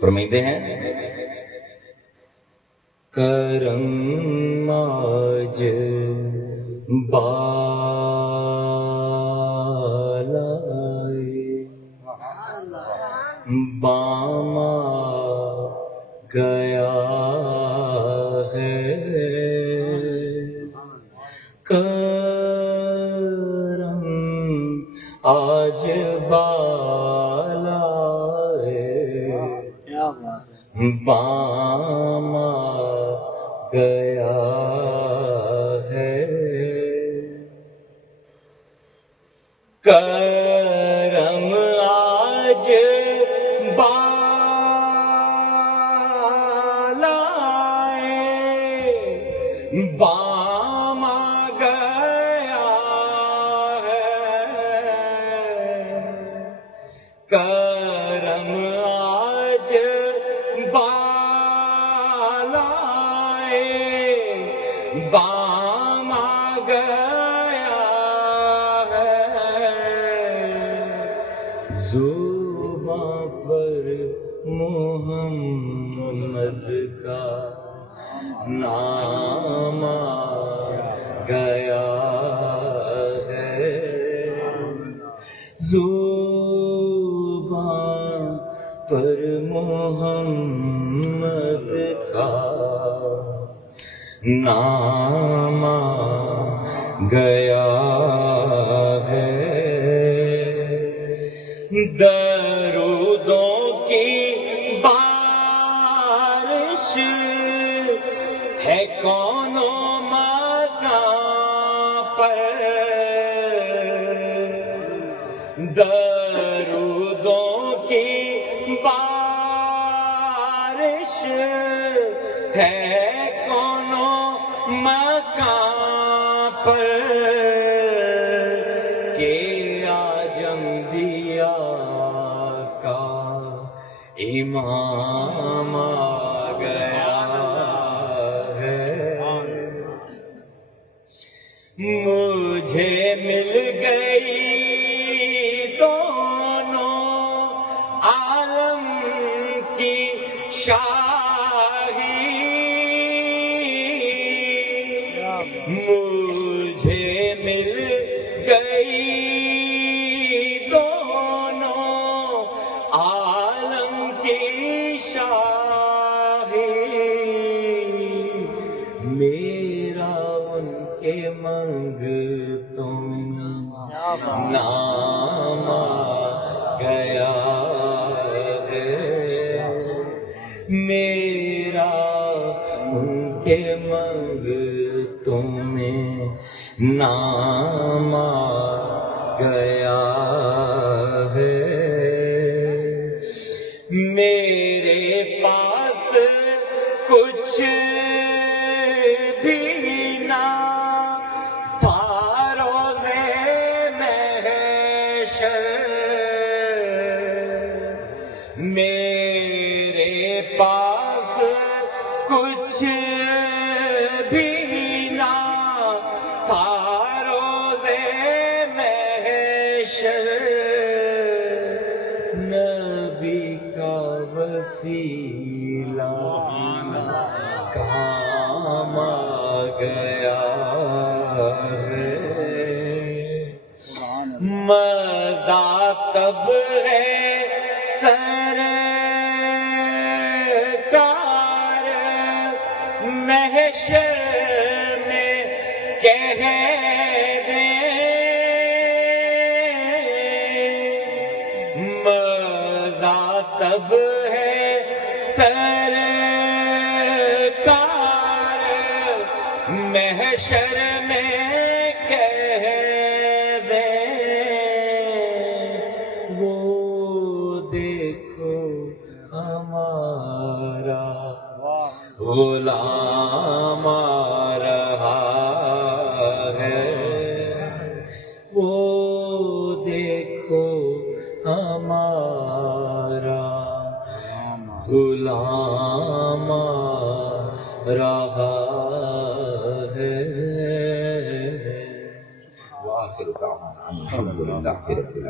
فرماتے ہیں کرم آج بالائے باما گیا ہے کرم آج بالائے باما گیا ہے کرم آج بالائے باما گیا ہے کرم آج بالائے باما گیا ہے زباں پر محمد کا نام آ گیا ہے زباں پر محمد کا نام آ گیا ہے درودوں کی بارش ہے کون و مکان پر درودوں کی بارش ہے کون و مکان پر کہ آج انبیاء کا امام آ گیا ہے مجھے مل گئی دونوں عالم کی شاہی مجھے مل گئی دونوں عالم کی شاہی میرا ان کے منگتوں میں نام آ گیا ہے میرا ان کے منگتوں میں نام آ گیا ہے میرے پاس کچھ بھی نہ تھا روزے محشر میرے پاس کچھ بھی نہ تھا روزے محشر نبی کا وسیلہ کام آ گیا ہے مزہ تب ہے سرکار محشر میں کہہ دیں مزہ تب ہے سرکار محشر میں کہہ دیں وہ دیکھو ہمارا غلام آ رہا ہے وہ دیکھو ہمارا غلام آ رہا ہے وآخر دعوانا الحمد للہ رب العالمین.